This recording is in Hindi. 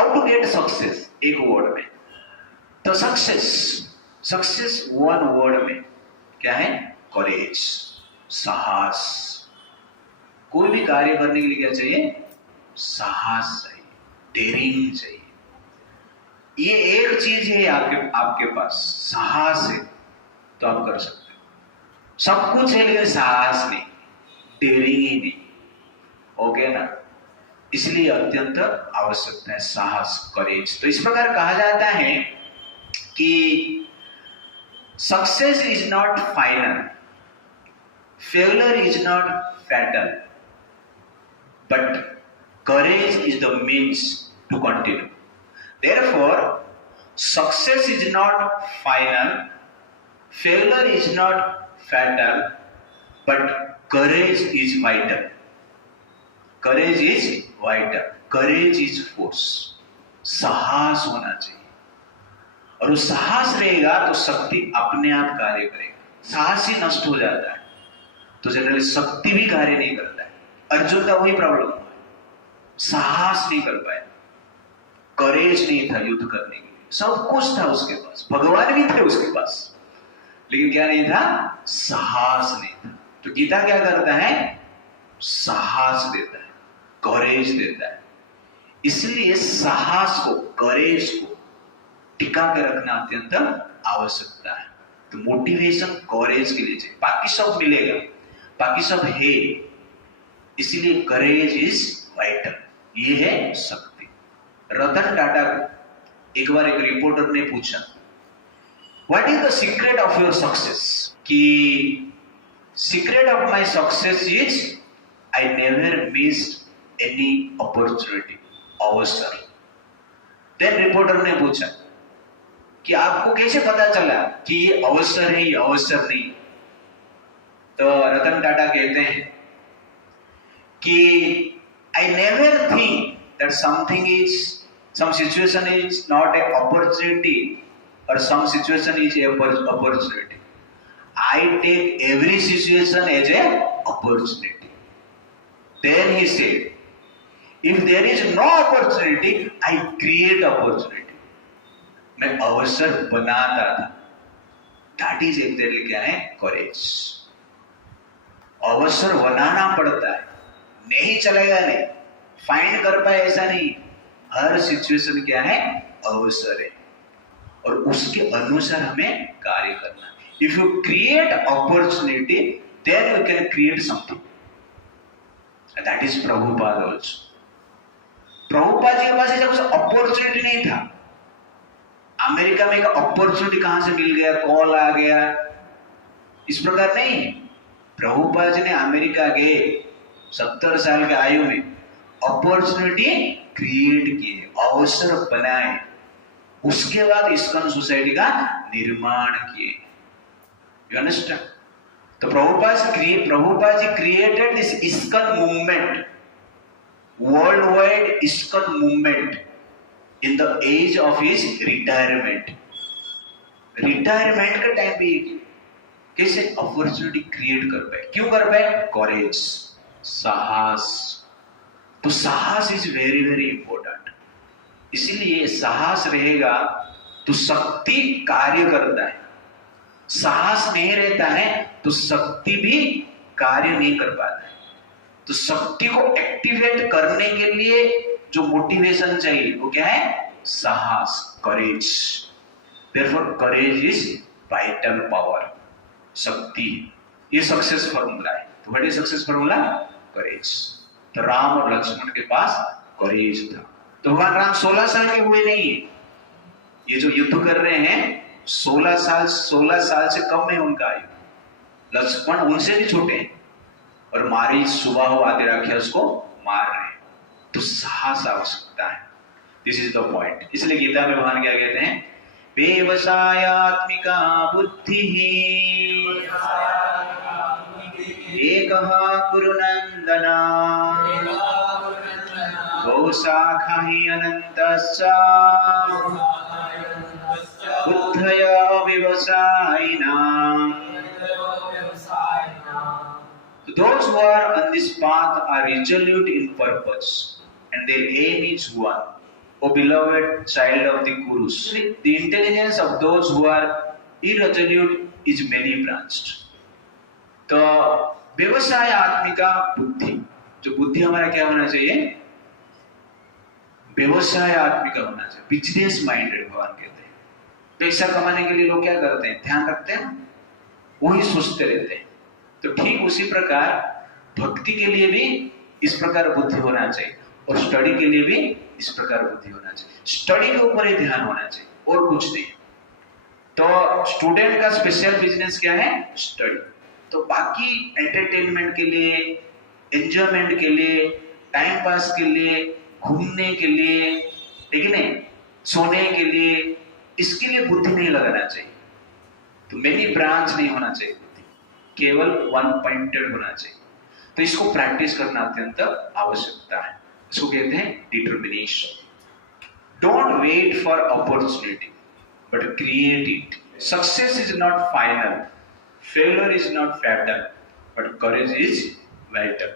हाउ टू गेट सक्सेस एक वर्ड में, तो सक्सेस वन वर्ड में क्या है? करेज, साहस। कोई भी कार्य करने के लिए क्या चाहिए? साहस चाहिए, डेयरिंग चाहिए। ये एक चीज है आपके पास, साहस है तो आप कर सकते हो। सब कुछ है लेकिन साहस नहीं, डेयरिंग ही नहीं। ओके ना? इसलिए अत्यंत आवश्यकता है साहस, करेज। तो इस प्रकार कहा जाता है कि success is not final, failure is not fatal, but courage is the means to continue. Therefore, success is not final, failure is not fatal, but courage is vital. Courage is vital. Courage is force. साहस होना चाहिए, और वो साहस रहेगा तो शक्ति अपने आप कार्य करेगा। साहस ही नष्ट हो जाता है तो जनरली शक्ति भी कार्य नहीं करता है। अर्जुन का वही प्रॉब्लम हुआ, साहस नहीं कर पाया, करेज नहीं था युद्ध करने के लिए। सब कुछ था उसके पास, भगवान भी थे उसके पास, लेकिन क्या नहीं था? साहस नहीं था। तो गीता क्या करता है? साहस देता है, करेज देता है। इसलिए साहस को, करेज को टिका के रखना अत्यंत आवश्यकता है। तो मोटिवेशन करेज के लिए चाहिए, बाकी सब मिलेगा, बाकी सब है। इसीलिए करेज इज वाइटल, ये है शक्ति। रतन टाटा को एक बार एक रिपोर्टर ने पूछा, what is the secret of your success? कि secret of my success is I never missed any opportunity, अवसर। देन रिपोर्टर ने पूछा कि आपको कैसे पता चला कि ये अवसर है, ये अवसर नहीं? तो रतन टाटा कहते हैं कि I never think that some situation is not an opportunity or some situation is a opportunity. I take every situation as a opportunity. Then he said, if there is no opportunity, I create opportunity. मैं अवसर बनाता था। That is exactly क्या है? courage. अवसर बनाना पड़ता है, नहीं चलेगा नहीं, फाइंड कर पाए ऐसा नहीं। हर सिचुएशन क्या है? अवसर है, और उसके अनुसार हमें कार्य करना। If you create opportunity then you can create something. That is Prabhupada also. Prabhupada ji के पास ऐसा कुछ अपॉर्चुनिटी नहीं था। अमेरिका में एक अपॉर्चुनिटी कहां से मिल गया, कॉल आ गया, इस प्रकार नहीं। प्रभुपाद जी ने अमेरिका गए 70 साल के आयु में, अपॉर्चुनिटी क्रिएट किए, अवसर बनाए, उसके बाद इस्कॉन सोसाइटी का निर्माण किए। You understand? तो Prabhupada ji created this ISKCON movement, worldwide ISKCON movement in the age of his retirement. Retirement के टाइम पे कैसे अपॉर्चुनिटी क्रिएट कर पाए? क्यों कर पाए? करेज, साहस। तो साहस इज वेरी वेरी इंपॉर्टेंट। इसीलिए साहस रहेगा तो शक्ति कार्य करता है। साहस नहीं रहता है तो शक्ति भी कार्य नहीं कर पाता है। तो शक्ति को एक्टिवेट करने के लिए जो मोटिवेशन चाहिए वो क्या है? साहस, courage. Therefore courage is vital power, शक्ति। ये सक्सेस फॉर्मूला है। तो what is success formula? Courage. तो राम और लक्ष्मण के पास करेज था। तो भगवान राम 16 साल के हुए नहीं, ये जो युद्ध कर रहे हैं 16 साल से कम है उनका आयु। लक्ष्मण उनसे भी छोटे हैं, और मारी सुबाहु आदि राक्षस को मार रहे हैं। तो साहस आवश्यकता है। This is the point. इसलिए गीता में भगवान क्या कहते हैं? व्यवसायात्मिका बुद्धि एकः कुरु नंदना गौशाखा हि अनन्तश्च बुद्धया व्यवसायिनाम्। Those who are on this path are resolute in purpose and their aim is one. O beloved child of the Kurus, the intelligence of those who are irresolute is many branched. तो व्यवसाय आत्मिका बुद्धि, जो बुद्धि हमारा क्या होना चाहिए? व्यवसाय आत्मिका होना चाहिए, बिजनेस माइंडेड भगवान कहते हैं। पैसा कमाने के लिए लोग क्या करते हैं? ध्यान रखते हैं, वही सोचते रहते हैं। तो ठीक उसी प्रकार भक्ति के लिए भी इस प्रकार बुद्धि होना चाहिए और स्टडी के लिए भी इस प्रकार बुद्धि होना चाहिए। स्टडी के ऊपर ही ध्यान होना चाहिए और कुछ नहीं। तो स्टूडेंट का स्पेशल बिजनेस क्या है? स्टडी। तो बाकी एंटरटेनमेंट के लिए, एंजॉयमेंट के लिए, टाइम पास के लिए, घूमने के लिए, ठीक है नहीं, सोने के लिए, इसके लिए बुद्धि नहीं लगाना चाहिए। तो मेनी ब्रांच नहीं होना चाहिए बुद्धि, केवल वन पॉइंटेड होना चाहिए। तो इसको प्रैक्टिस करना अत्यंत आवश्यकता है। इसको कहते हैं determination. Don't wait for opportunity but create it. Success is not final, failure is not fatal, but courage is vital.